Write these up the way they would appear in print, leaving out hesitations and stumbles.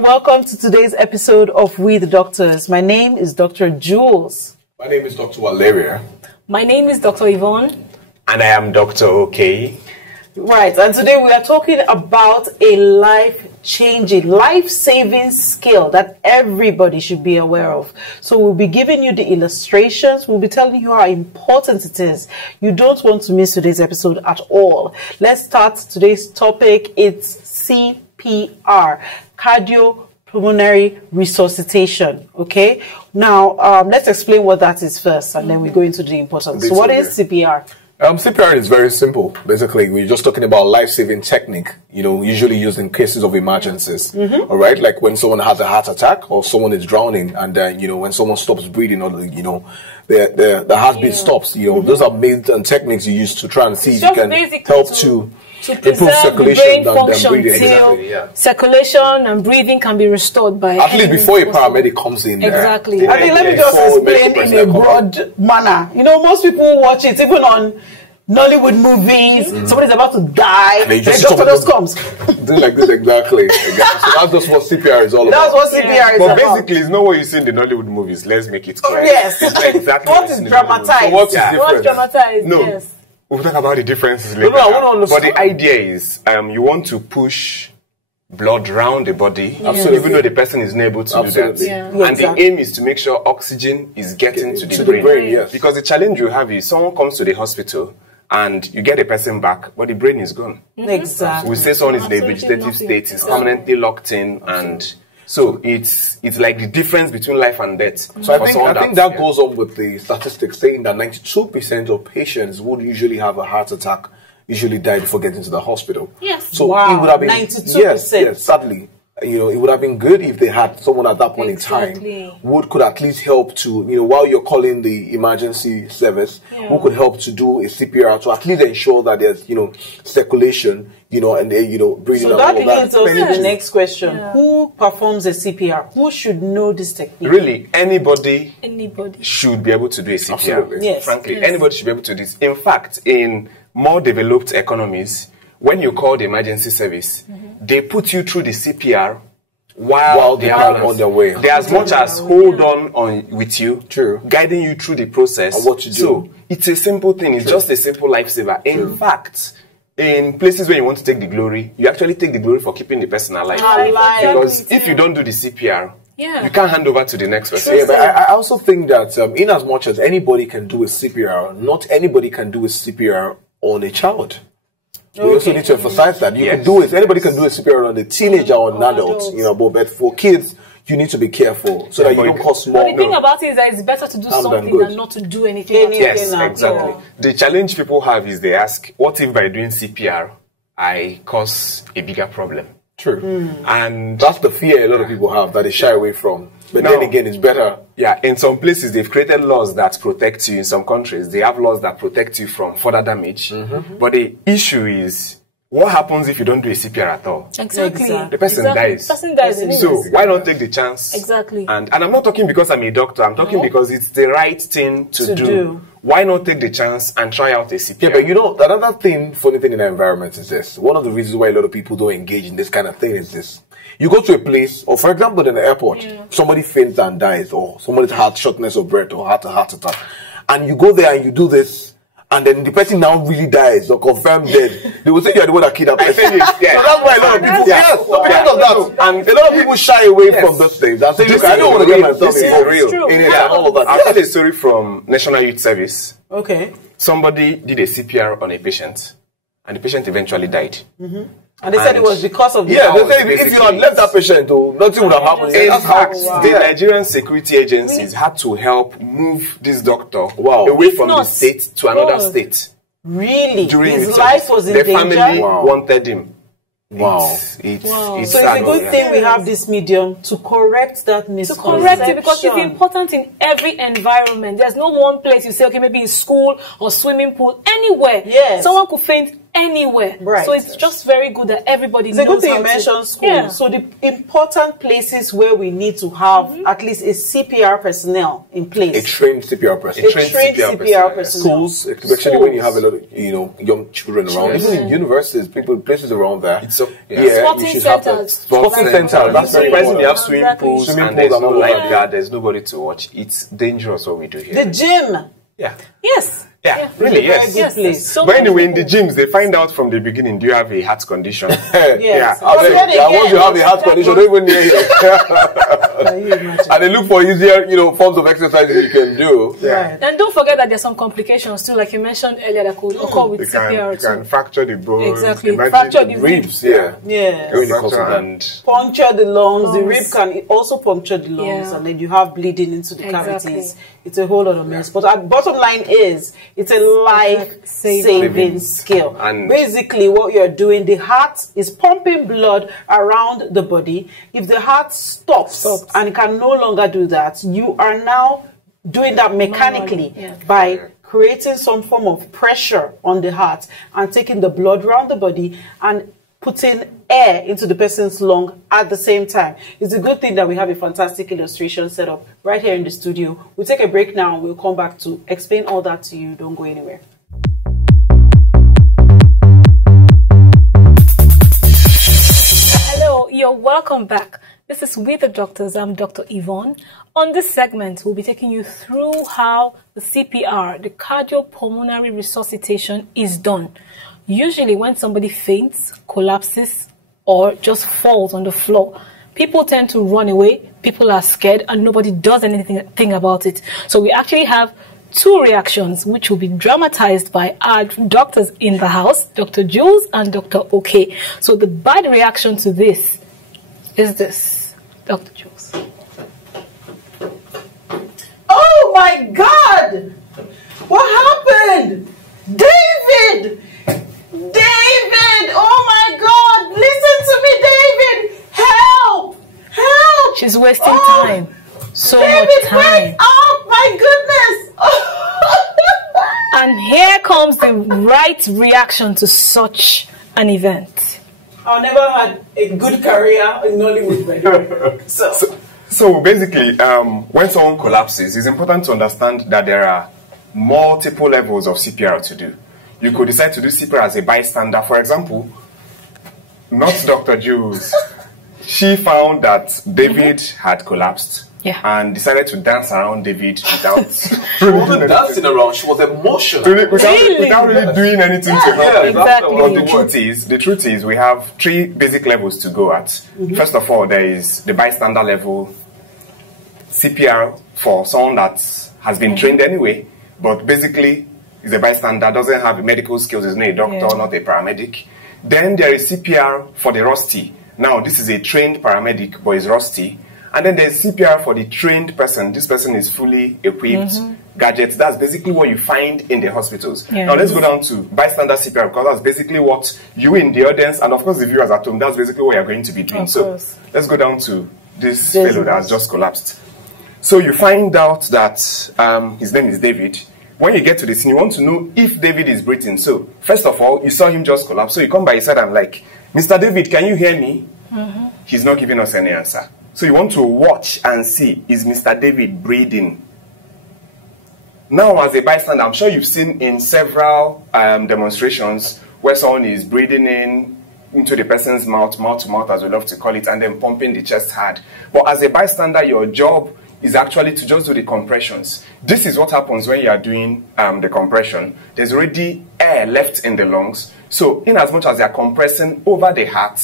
Welcome to today's episode of We the Doctors. My name is Dr. JULZ. My name is Dr. WALERIA. My name is Dr. Yvonne. And I am Dr. OK. Right, and today we are talking about a life-changing, life-saving skill that everybody should be aware of. So we'll be giving you the illustrations. We'll be telling you how important it is. You don't want to miss today's episode at all. Let's start today's topic. It's CPR. Cardiopulmonary Resuscitation. Okay, now let's explain what that is first, and then we go into the importance. So what is CPR? CPR is very simple. Basically, we're just talking about life-saving technique, usually used in cases of emergencies. All right, like when someone has a heart attack or someone is drowning, and when someone stops breathing, or the heartbeat stops. Those are main techniques you use to try and see if you can help to improve circulation and breathing. Exactly, circulation and breathing can be restored by at least before a paramedic comes in. Exactly. I think let me just explain in a broad manner. Most people watch it even on Nollywood movies. Somebody's about to die. The doctor just comes. Do like this exactly. So that's just what CPR is all about. That's what CPR is about. But basically, it's not what you see in the Nollywood movies. Let's make it clear. Yes. Exactly. What is dramatized? So what is different? What's dramatized? No. Yes. We'll talk about the differences later. No, I want to understand. But the idea is, you want to push blood around the body, even though the person is not able to do that. Yeah. And the aim is to make sure oxygen is getting to the brain. Yes. Because the challenge you have is someone comes to the hospital and you get a person back, but the brain is gone. Exactly. We say someone is in a vegetative state, is permanently locked in, and so it's like the difference between life and death. So I think that goes on with the statistics saying that 92% of patients would usually have a heart attack, usually die before getting to the hospital. Yes. So it would have been 92%. Yes, sadly. It would have been good if they had someone at that point in time who could at least help to, while you're calling the emergency service, who could help to do a CPR to at least ensure that there's, circulation, and breathing. So that leads us to the next question. Yeah. Who performs a CPR? Who should know this technique? Really, anybody should be able to do a CPR. Absolutely. Yes. Frankly, anybody should be able to do this. In fact, in more developed economies, when you call the emergency service, they put you through the CPR while they are on their way. They as much as hold on with you, guiding you through the process. And what to do. So it's a simple thing. It's just a simple lifesaver. In fact, in places where you want to take the glory, you actually take the glory for keeping the person alive. Because if you don't do the CPR, you can't hand over to the next person. Yeah, but I also think that in as much as anybody can do a CPR, not anybody can do a CPR on a child. We also need to emphasize that. You can do it. Anybody can do a CPR on a teenager or an adult, but for kids, you need to be careful so that you don't cause more. But the thing about it is that it's better to do something than not to do anything. Yes, exactly. The challenge people have is they ask, what if by doing CPR, I cause a bigger problem? True. And that's the fear a lot of people have that they shy away from. But then again, it's better. Yeah, in some places, they've created laws that protect you. In some countries, they have laws that protect you from further damage. But the issue is, what happens if you don't do a CPR at all? Exactly. The person dies. The person dies. So why not take the chance? Exactly. And I'm not talking because I'm a doctor. I'm talking because it's the right thing to do. Why not take the chance and try out a CPR? Yeah, but another funny thing in our environment is this. One of the reasons why a lot of people don't engage in this kind of thing is this. You go to a place, or for example, in the airport, somebody faints and dies, or somebody's heart shortness of breath, or heart attack, and you go there and you do this, and then the person now really dies or confirmed dead. They will say you're the one that killed that person. So that's why a lot of people, because of that, and a lot of people shy away from those things. And say, look, I don't want to get myself involved in it and all of that. I'll tell a story from National Youth Service. Okay. Somebody did a CPR on a patient, and the patient eventually died. And they said it was because of the they said if you had left that patient, nothing would have happened. In fact, the Nigerian security agencies had to help move this doctor away from the state to another state. Really? During his life was in danger? The family wanted him. It's so it's a good thing we have this medium to correct that misconception. To correct it, because it's important in every environment. There's no one place you say, okay, maybe in school or swimming pool, anywhere. Yes. Someone could faint anywhere. Right. So it's just very good that everybody knows. It's a good thing how you mentioned school. Yeah. So the important places where we need to have at least a CPR personnel in place. A trained CPR personnel. A trained CPR personnel. Schools, especially when you have a lot of young children around. Even in universities, places around there. It's so, Sporting you should have centers. Sporting centers. That's very surprising. important. You have swimming pools and there's no all like that. that. There's nobody to watch. It's dangerous what we do here. The gym. Yeah. Yes. Yeah, really, Very yes. good place. So But many anyway, in people- the gyms, they find out from the beginning, do you have a heart condition? Yes. I But bet, then once again, you have the heart condition, don't even near you. can you imagine? And they look for easier, forms of exercises you can do. Right. And don't forget that there's some complications too, like you mentioned earlier, that could occur with You CPR can too. fracture the bone. Exactly. Imagine Fracture the the Ribs, yeah. Yeah. Really cause fracture of and Puncture the lungs. The Lungs. rib can also puncture the lungs, Yeah. and then you have bleeding into the Exactly. cavities. It's a whole lot of mess. But our bottom line is, it's a life-saving skill. And- basically, what you're doing, the heart is pumping blood around the body. If the heart stops and can no longer do that, you are now doing that mechanically by creating some form of pressure on the heart and taking the blood around the body and putting air into the person's lung at the same time. It's a good thing that we have a fantastic illustration set up right here in the studio. We'll take a break now and we'll come back to explain all that to you. Don't go anywhere. Hello, you're welcome back. This is With the Doctors. I'm Dr. Yvonne. On this segment, we'll be taking you through how the CPR, the Cardiopulmonary Resuscitation, is done. Usually when somebody faints, collapses, or just falls on the floor, people tend to run away, people are scared, and nobody does anything about it. So we actually have two reactions which will be dramatized by our doctors in the house, Dr. JULZ and Dr. OK. So the bad reaction to this is this. Dr. JULZ. Oh my God! What happened? David! David! Oh my God! Listen to me, David! Help! Help! She's wasting time. So David, much time. wake up! My goodness! And here comes the right reaction to such an event. I've never had a good career in Nollywood, by the way. So basically, when someone collapses, it's important to understand that there are multiple levels of CPR to do. You could decide to do CPR as a bystander. For example, not Dr. JULZ. She found that David had collapsed and decided to dance around David without She wasn't dancing around, she was emotional. without really doing anything to help him. Exactly. But the truth is, we have three basic levels to go at. First of all, there is the bystander level, CPR for someone that has been trained anyway, but basically is a bystander, doesn't have medical skills, is not a doctor, not a paramedic. Then there is CPR for the rusty. Now, this is a trained paramedic, but is rusty. And then there's CPR for the trained person. This person is fully equipped, gadgets. That's basically what you find in the hospitals. Now, let's go down to bystander CPR, because that's basically what you in the audience, and of course the viewers at home, that's basically what you're going to be doing. So let's go down to this fellow that has just collapsed. So you find out that his name is David. When you get to the scene, you want to know if David is breathing. So, first of all, you saw him just collapse. So you come by his side and like, Mr. David, can you hear me? He's not giving us any answer. So you want to watch and see, is Mr. David breathing? Now, as a bystander, I'm sure you've seen in several demonstrations where someone is breathing into the person's mouth to mouth, as we love to call it, and then pumping the chest hard. But as a bystander, your job is actually to just do the compressions. This is what happens when you are doing the compression. There's already air left in the lungs. So in as much as they are compressing over the heart,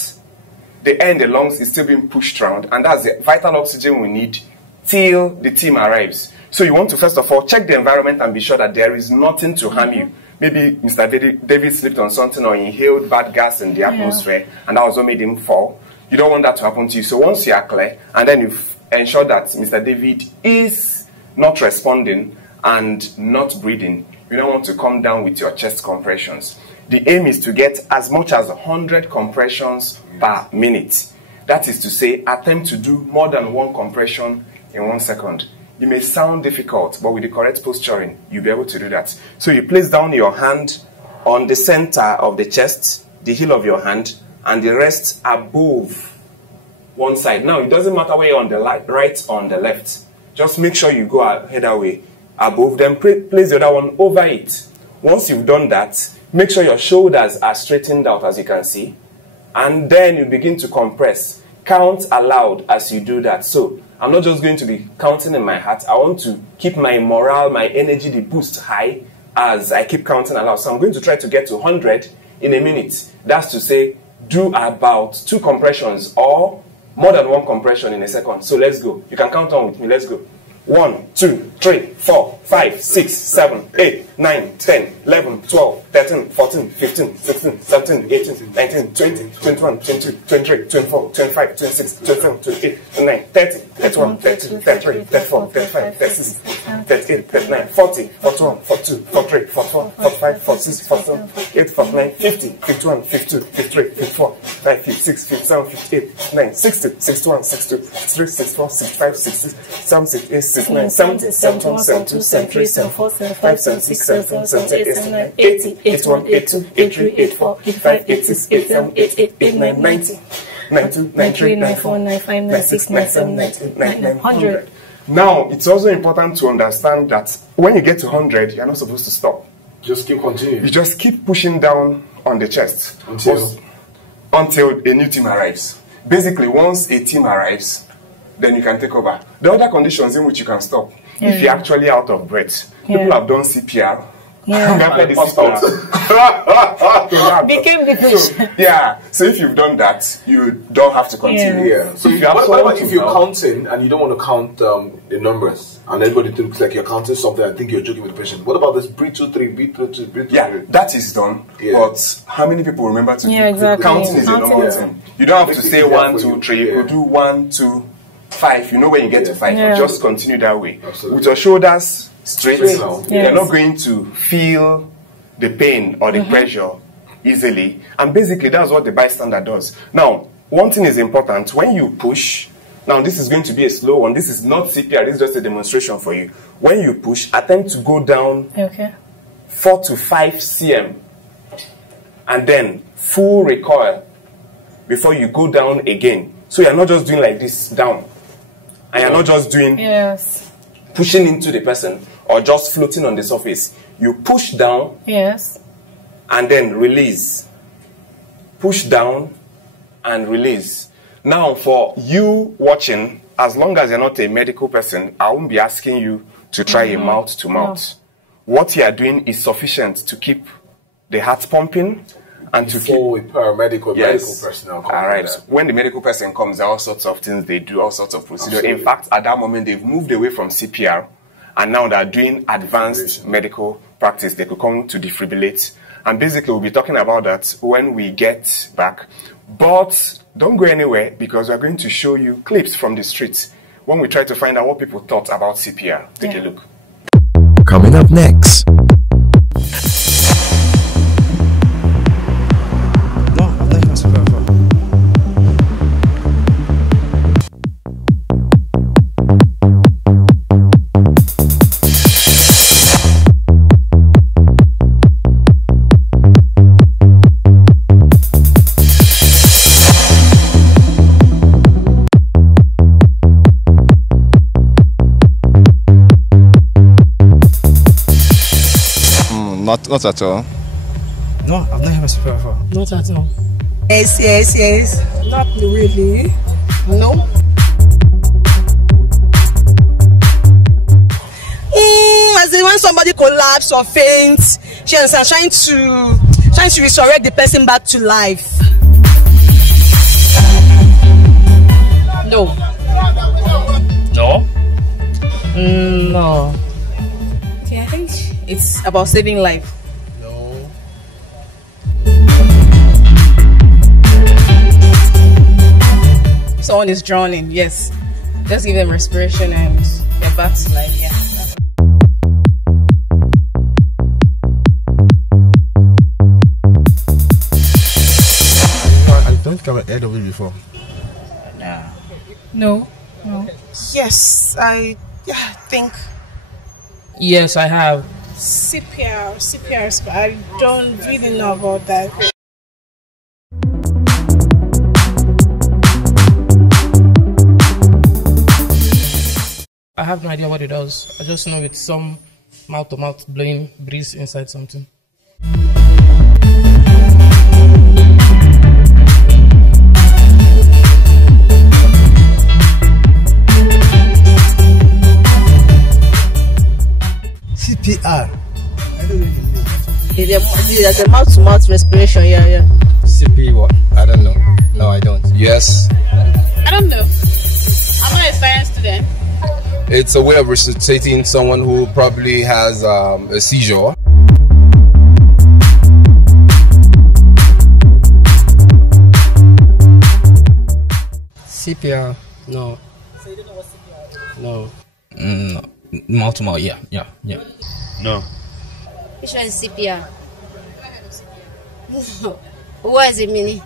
the air in the lungs is still being pushed around, and that's the vital oxygen we need till the team arrives. So you want to first of all check the environment and be sure that there is nothing to harm you. Maybe Mr. David slipped on something or inhaled bad gas in the atmosphere, and that was what made him fall. You don't want that to happen to you. So once you are clear, and then you ensure that Mr. David is not responding and not breathing, you don't want to come down with your chest compressions. The aim is to get as much as 100 compressions per minute. That is to say, attempt to do more than one compression in 1 second. It may sound difficult, but with the correct posturing, you'll be able to do that. So you place down your hand on the center of the chest, the heel of your hand, and the rest above one side. Now, it doesn't matter where you're on the right or on the left. Just make sure you go ahead away above, then place the other one over it. Once you've done that, make sure your shoulders are straightened out, as you can see, and then you begin to compress. Count aloud as you do that. So I'm not just going to be counting in my heart. I want to keep my morale, my energy, the boost high as I keep counting aloud. So I'm going to try to get to 100 in a minute. That's to say, do about 2 compressions or more than 1 compression in a second. So let's go. You can count on with me. Let's go. 1, 2, 3, 4, 5, 6, 7, 8, 9, 10, 11, 12, 13, 14, 15, 16, 17, 18, 19, 20, 21, 22, 23, 24, 25, 26, 27, 28, 29, 30, 31, 32, 33, 34, 35, 36, 38, 39, 40, 41, 42, 43, 44, 45, 46, 47, 48, 49, 50, 51, 52, 53, 54, 56, 57, 58, 59, 60, 61, 62, 63, 64, 65, 66, 67, 69, 70, 71, 72, 73, 74, 75, 76, 77, 78, 79, 80, 81, 82, 83, 84, 85, 86, 87, 88, 89, 90, 92, 93, 94, 95, 96, 97, 98, 99, 100. Now, it's also important to understand that when you get to 100, you're not supposed to stop. Just keep continuing. You just keep pushing down on the chest until a new team arrives. Basically, once a team arrives, then you can take over. The other conditions in which you can stop, if you're actually out of breath. People have done CPR. Became the patient. So if you've done that, you don't have to continue. So what about if you're counting and you don't want to count the numbers and everybody thinks like you're counting something and think you're joking with the patient? What about this breathe 2 3, breathe 2 2, breathe 2 3? That is done. But how many people remember to do? Exactly. Counting is a normal thing. You don't have to say 1 2 3. You could do 1 2 5. You know when you get to 5. You just continue that way. Absolutely. With your shoulders straight. You're not going to feel the pain or the pressure easily. And basically, that's what the bystander does. Now, one thing is important. When you push, now this is going to be a slow one. This is not CPR. This is just a demonstration for you. When you push, attempt to go down 4 to 5 cm. And then full recoil before you go down again. So you're not just doing like this, down. And you're not just doing pushing into the person or just floating on the surface. You push down and then release. Push down and release. Now, for you watching, as long as you're not a medical person, I won't be asking you to try a mouth to mouth. What you are doing is sufficient to keep the heart pumping and to keep a paramedic or medical personnel. When the medical person comes, there are all sorts of things they do, all sorts of procedures. In fact, at that moment, they've moved away from CPR and now they're doing advanced medical practice. They could come to defibrillate. And basically, we'll be talking about that when we get back. But don't go anywhere because we're going to show you clips from the streets when we try to find out what people thought about CPR. Take a look. Coming up next. Not at all. No, I've never had a CPR before. Not at all. Yes. Not really. No. As in when somebody collapses or faints, she is trying to resurrect the person back to life. No. No? No. Okay, I think it's about saving life. No. Someone is drowning, yes. Just give them respiration and they're back to life, yeah. I don't think I've heard of it before. No. Yes, I think. Yes, I have. CPR, I don't really know about that. I have no idea what it does. I just know it's some mouth-to-mouth blowing breeze inside something. CPR. I don't know. There's a mouth-to-mouth respiration. Yeah. CP what? I don't know. No, I don't. Yes. I don't know. I'm not a science student. It's a way of resuscitating someone who probably has a seizure. CPR? No. So you don't know what CPR is? No. No. Mouth to mouth, yeah. No. Which one is CPR? What is it meaning?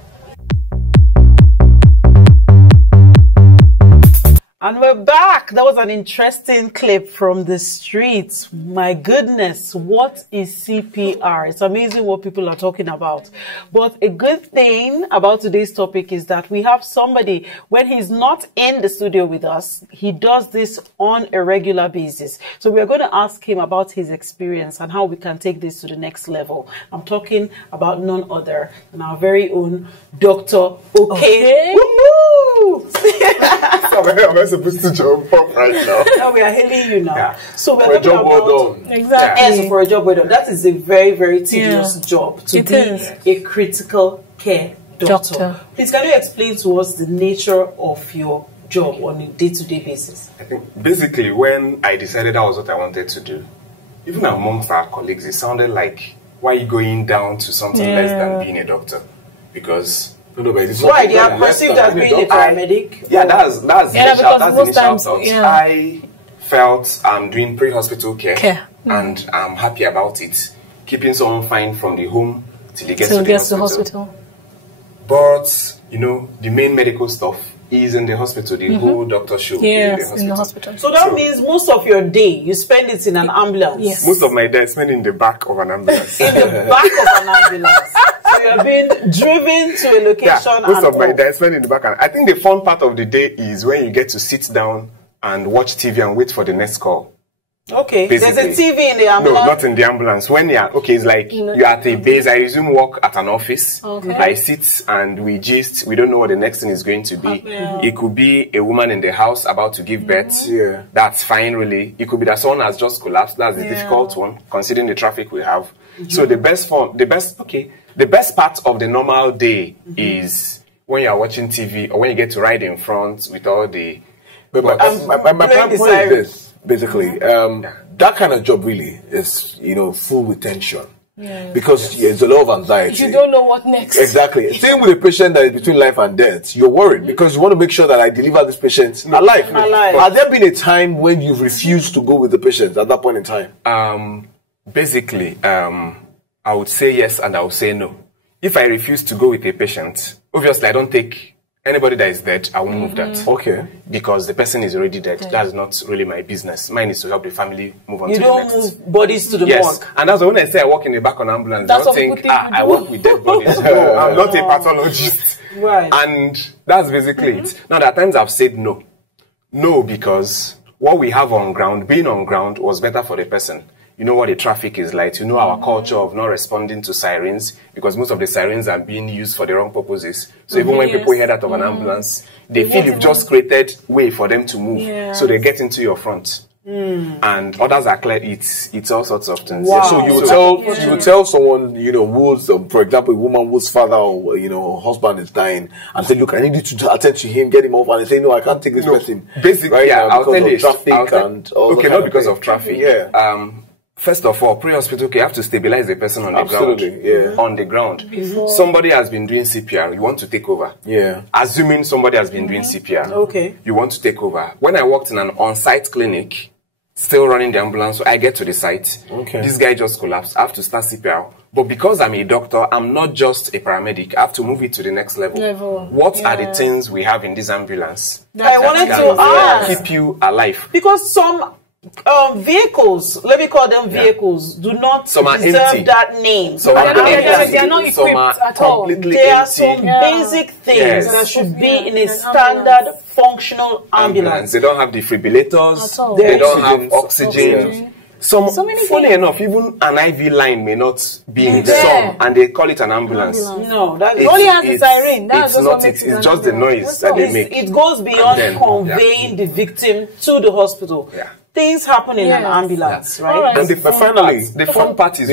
And we're back. That was an interesting clip from the streets. My goodness, what is CPR? It's amazing what people are talking about. But a good thing about today's topic is that we have somebody, when he's not in the studio with us, he does this on a regular basis. So we're going to ask him about his experience and how we can take this to the next level. I'm talking about none other than our very own Dr. Okay. Woo-hoo! Am I supposed to jump up right now? No, we are hailing you now. Yeah. So we're for a talking job well about done. Exactly. Yeah, so for a job well done. That is a very, very tedious job to It be is. a critical care doctor. Please, can you explain to us the nature of your job on a day-to-day basis? I think basically when I decided that was what I wanted to do, even amongst our colleagues, it sounded like, why are you going down to something less than being a doctor? Because why they are perceived as being a paramedic? That's because most times, thoughts. I felt I'm doing pre-hospital care. And I'm happy about it. Keeping someone fine from the home till they get to the hospital. But you know, the main medical stuff is in the hospital. The whole doctor show is in the hospital. So that means most of your day you spend it in an ambulance. Yes. Most of my day I spend in the back of an ambulance. In the back of an ambulance. So you're being driven to a location. Most of my day I spend in the back. I think the fun part of the day is when you get to sit down and watch TV and wait for the next call. Okay, basically. There's a TV in the ambulance? No, not in the ambulance. When you're, it's like you're at a base. I resume work at an office. Okay. I sit and we gist. We don't know what the next thing is going to be. It could be a woman in the house about to give birth. Yeah. That's fine, really. It could be that someone has just collapsed. That's the difficult one, considering the traffic we have. So the best part of the normal day is when you're watching TV or when you get to ride in front with all the... But my point is this. Basically, that kind of job really is, full with tension. Yeah. Because there's a lot of anxiety. You don't know what next. Exactly. Same with a patient that is between life and death. You're worried because you want to make sure that I deliver this patient alive. Has there been a time when you've refused to go with the patient at that point in time? Basically, I would say yes and I would say no. If I refuse to go with a patient, obviously I don't take anybody that is dead, I won't move that. Okay. Because the person is already dead. Yeah. That's not really my business. Mine is to help the family move on to the next. You don't move bodies to the morgue. And that's when I say I work in the back on ambulance, I don't think, I work with dead bodies. No, I'm not a pathologist. Right. And that's basically it. Now, there are times I've said no. No, because what we have on ground, being on ground was better for the person. You know what the traffic is like. You know our culture of not responding to sirens because most of the sirens are being used for the wrong purposes. So even when people hear that of an ambulance, they feel you've just created way for them to move. So they get into your front. And others are clear. It's all sorts of things. Wow. So you would tell someone, who's, for example, a woman whose father or husband is dying, and say, look, I need you to attend to him, get him off, and they say, no, I can't take this person. Basically, right now, I'll tell you, traffic and all. Okay, not because of traffic. Yeah. First of all, pre-hospital care, you have to stabilize the person on the ground. Yeah. On the ground. Somebody has been doing CPR, you want to take over. Yeah. Assuming somebody has been doing CPR. Okay. You want to take over. When I worked in an on-site clinic, still running the ambulance, so I get to the site. Okay. This guy just collapsed. I have to start CPR. But because I'm a doctor, I'm not just a paramedic. I have to move it to the next level. What are the things we have in this ambulance I wanted to ask. Keep you alive? Because some vehicles, let me call them vehicles, do not some deserve that name. They are not equipped at all. There are some basic things that should be in a standard functional ambulance. They don't have defibrillators, they don't have oxygen. Funny enough, even an IV line may not be in some, and they call it an ambulance. No, that only has a siren. That's it's not. It's just the noise that they make. It goes beyond conveying the victim to the hospital. Things happen in an ambulance, right? And the fun part is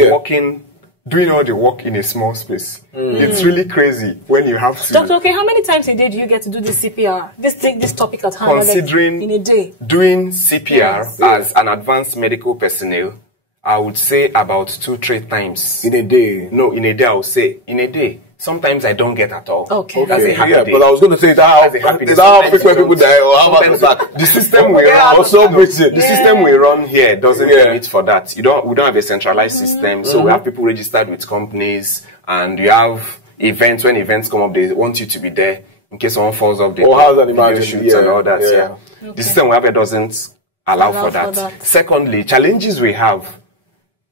doing all the work in a small space. It's really crazy when you have to. Doctor, how many times a day do you get to do this CPR? This topic at hand. Considering in a day, doing CPR as an advanced medical personnel, I would say about 2-3 times in a day. No, in a day I would say in a day. Sometimes I don't get at all. Okay. That's a happy day. But I was going to say that how frequent people die or how much attack. The system we run, the system we run here doesn't permit for that. We don't have a centralized system, so we have people registered with companies, and you have events. When events come up, they want you to be there in case someone falls off the how's an emergency and all that. Okay. The system we have here doesn't allow for that. Secondly, challenges we have.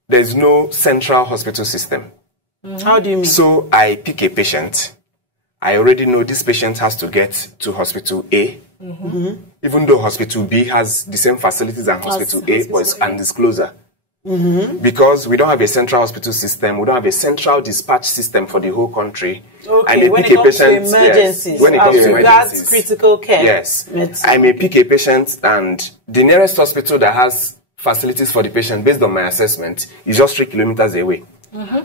There's no central hospital system. How do you mean? So I pick a patient. I already know this patient has to get to hospital A, even though hospital B has the same facilities as hospital A, but it's undisclosure. Because we don't have a central hospital system, we don't have a central dispatch system for the whole country. Okay, I may when pick it comes to emergencies, when it comes to emergencies, that's critical care. Yes, medicine. I may pick a patient, and the nearest hospital that has facilities for the patient, based on my assessment, is just 3 kilometers away.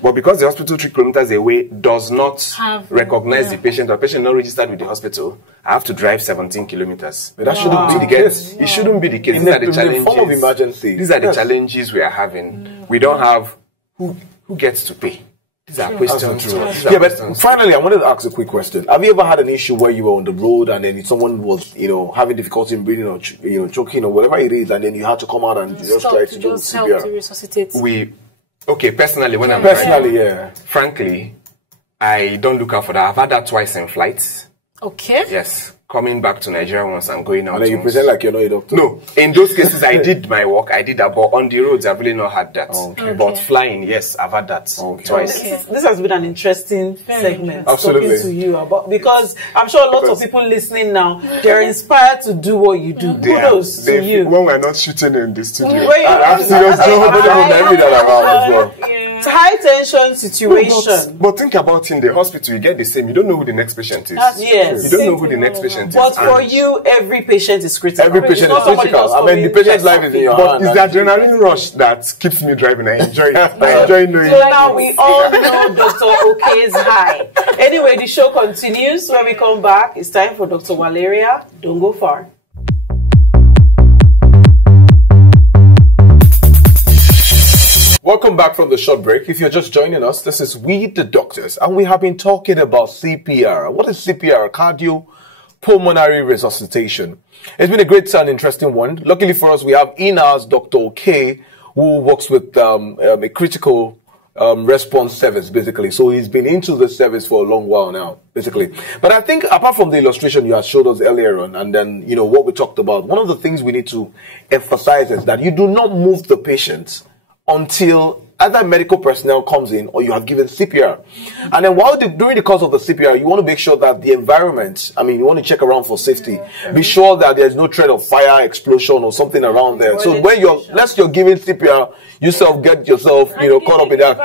But because the hospital 3 kilometers away does not recognize the patient, or the patient not registered with the hospital, I have to drive 17 kilometers. But that shouldn't be the case. It shouldn't be the case. These are the challenges. Form of emergency. These are the challenges we are having. We don't have who gets to pay. These are questions. But finally, I wanted to ask a quick question. Have you ever had an issue where you were on the road and then someone was, having difficulty in breathing or choking or whatever it is, and then you had to come out and just try to do CPR? To resuscitate. Okay, personally, when I'm driving, frankly, I don't look out for that. I've had that twice in flights. Okay. Yes. Coming back to Nigeria once and going out. And then you present like you're not a doctor. No. In those cases, I did my work. I did that. But on the roads, I've really not had that. Okay. But flying, yes, I've had that twice. This has been an interesting segment. Absolutely. Talking to you about, because I'm sure lots of people listening now, they're inspired to do what you do. Kudos to you. When we're not shooting in the studio. I'm serious. Around as well. It's a high tension situation. But think about in the hospital, you get the same. You don't know who the next patient is. Yes. You don't know who the next patient is. But for you, every patient is critical. Every patient is critical. I mean, the patient's life is in your hand. But it's the adrenaline rush that keeps me driving. I enjoy it. I enjoy knowing. So now we all know Dr. Okay's high. Anyway, the show continues. When we come back, it's time for Dr. WALERIA. Don't go far. Welcome back from the short break. If you're just joining us, this is We the Doctors, and we have been talking about CPR. What is CPR? Cardiopulmonary Resuscitation. It's been a great and interesting one. Luckily for us, we have in-house Dr. Okay, who works with a critical response service, basically. So he's been into the service for a long while now, basically. But I think apart from the illustration you had showed us earlier on, and then, what we talked about, one of the things we need to emphasize is that you do not move the patient until either medical personnel comes in or you have given CPR. And then during the course of the CPR, you want to make sure that the environment, you want to check around for safety. Be sure that there's no threat of fire, explosion or something around there. So when you're giving CPR, get yourself, caught up in that.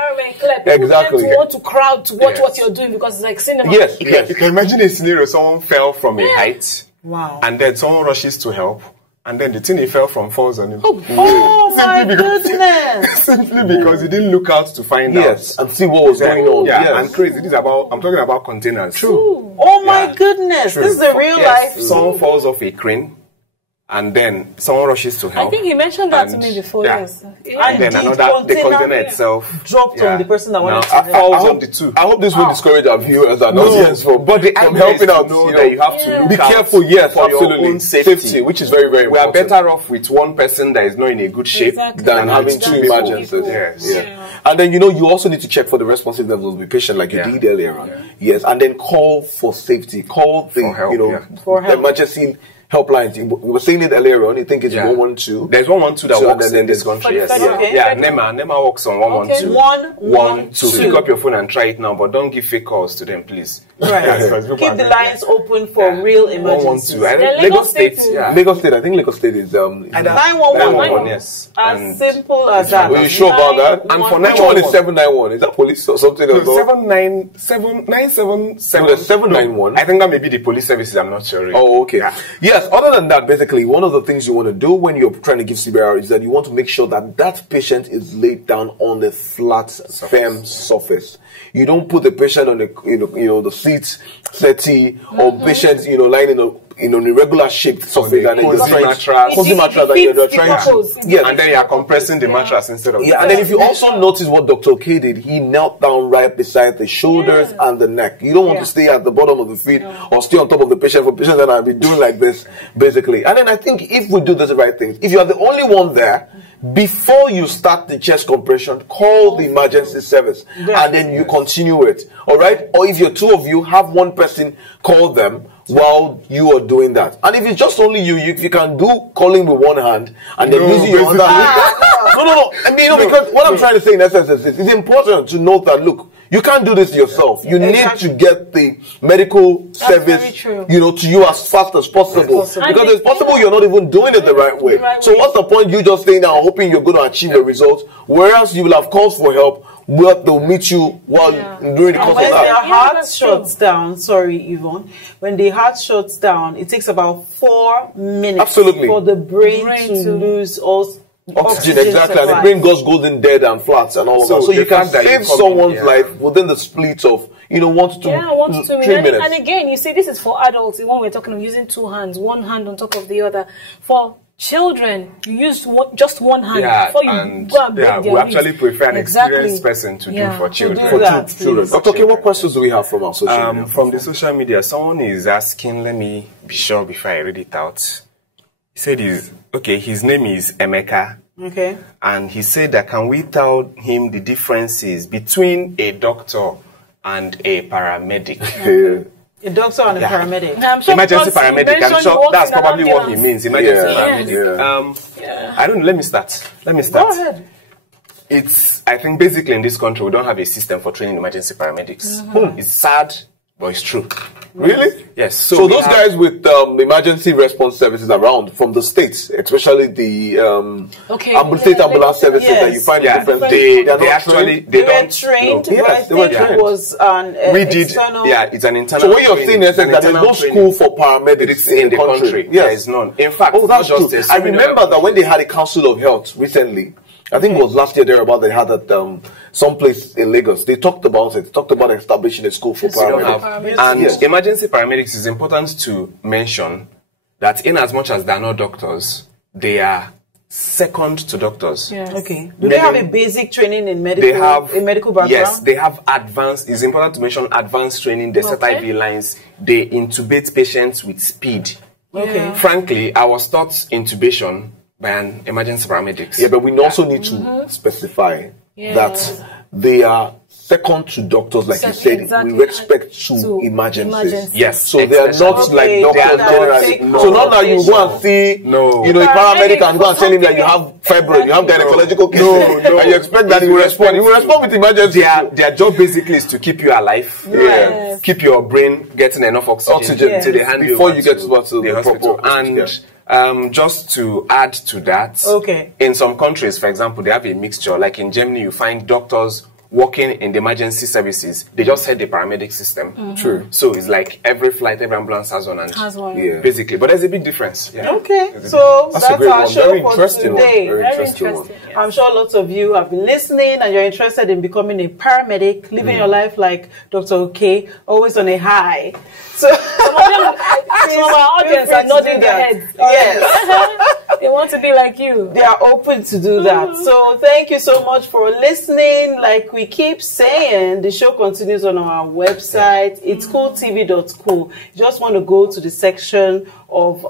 Exactly. People want to crowd to watch what you're doing because it's like cinema. Yes. You can imagine a scenario, someone fell from a height. Wow. And then someone rushes to help. And then the thing he fell from falls on him. Oh my goodness! Simply because he didn't look out to find out. And see what was going on. And crazy. I'm talking about containers. True. Oh my goodness. True. This is a real life. Someone falls off a crane. And then someone rushes to help. I think he mentioned that to me before, yes. And then the container itself dropped on the person that wanted to help. I hope this will discourage our viewers and audience from helping out. That you have to be careful, for your own safety, which is very, very important. We are better off with one person that is not in a good shape than having two emergencies. And then, you also need to check for the responsiveness of the patient, like you did earlier on. Yes, and then call for safety. Call the, for help. Emergency helplines. We were saying it earlier on. You think it's 112. There's 112 that works in this country. Yes. Yeah, NEMA works on 112. 112. Pick up your phone and try it now, but don't give fake calls to them, please. Right. Keep the lines open for real emergencies. 112. Lagos State. Lagos State. I think Lagos State is 911. Yes. As simple as that. Are you sure about that? And for 911 is 791. Is that police or something? 797. 791. I think that may be the police services. I'm not sure. Oh, okay. Yes. Other than that, basically, one of the things you want to do when you're trying to give CPR is that you want to make sure that that patient is laid down on a flat, firm surface. You don't put the patient on the the seat, settee, or patients lying in a irregular shaped surface and cozy mattress that you're trying to and then you are compressing the mattress instead of and then if you also notice what Dr. K did, he knelt down right beside the shoulders and the neck. You don't want to stay at the bottom of the feet or stay on top of the patient for patients that are be doing like this basically. And then I think if we do the right things, if you are the only one there, before you start the chest compression, call the emergency service and then you continue it. All right? Or if you're two of you, have one person call them while you are doing that. And if it's just only you, if you can do calling with one hand and then using your other hand. No. I mean, because what I'm trying to say in essence is it's important to note that, look, you can't do this yourself. You need to get the medical service, to you as fast as possible. Because it's possible you're not even doing it the right way. So what's the point you just staying down hoping you're going to achieve a result, whereas you will have calls for help, they'll meet you while during the course of that. When their heart shuts down, sorry, Yvonne, when the heart shuts down, it takes about 4 minutes for the brain to lose oxygen, exactly, and the brain goes golden dead and flat and all of that. So you can save someone's life within the split of 1 to 3 minutes. And again, you see, this is for adults. When we're talking of using 2 hands, one hand on top of the other. For children, you use just one hand before you go and break we actually prefer an experienced person to do for children. Children. Dr. What questions do we have from our social media? From the social media, someone is asking, let me be sure before I read it out. He said his name is Emeka. Okay. And he said that can we tell him the differences between a doctor and a paramedic? A doctor and a paramedic. Emergency paramedic. I'm sure that's probably what he means. Emergency paramedic. I don't know. Let me start. Go ahead. I think basically in this country, we don't have a system for training emergency paramedics. It's sad, but it's true. Really? Yes. So those guys with emergency response services around from the states, especially the ambulance services that you find in different states, they were trained. Yes, they were trained. It was an external. It's an internal. So what you're saying is that there's no school for paramedics in the country. Yes. There is none. In fact, that's true. I remember that when they had a Council of Health recently, I think it was last year thereabout, they had that someplace in Lagos. They talked about it. Talked about establishing a school for paramedics. And emergency paramedics, is important to mention that in as much as they are not doctors, they are second to doctors. Yes. Okay. Do they have a basic training in medical background? Yes, they have advanced. It's important to mention advanced training. They set IV lines. They intubate patients with speed. Okay. Frankly, I was taught intubation by an emergency paramedics. Yeah, but we also need to specify that they are second to doctors, like you said, with respect to emergencies. Yes. So they are not like doctors generally. So not that you go and see, a paramedic and go and tell him that you have fibroid, you have gynecological cases, and you expect that he will respond. He will respond with emergency. Their job basically is to keep you alive. Yes. Keep your brain getting enough oxygen till they hand before you get to the hospital. And just to add to that, in some countries, for example, they have a mixture. Like in Germany, you find doctors working in the emergency services. They just had the paramedic system. True. So it's like every flight, every ambulance has one. Basically. But there's a big difference. Yeah. Okay. So that's our show for today. Very interesting. I'm sure lots of you have been listening and you're interested in becoming a paramedic, living your life like Dr. OK, always on a high. So some of our audience are nodding their heads. Yes. They want to be like you. They are open to do that. So thank you so much for listening. Like we keep saying, the show continues on our website. It's cooltv.co. You just want to go to the section of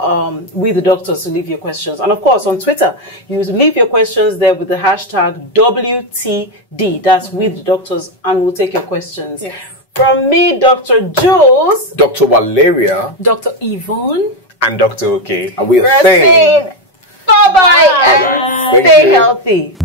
with the doctors to leave your questions. And of course, on Twitter, you leave your questions there with the hashtag WTD. That's with the doctors, and we'll take your questions. Yes. From me, Dr. JULZ, Dr. WALERIA, Dr. Yvonne, and Dr. OK. And we are saying bye-bye and stay healthy.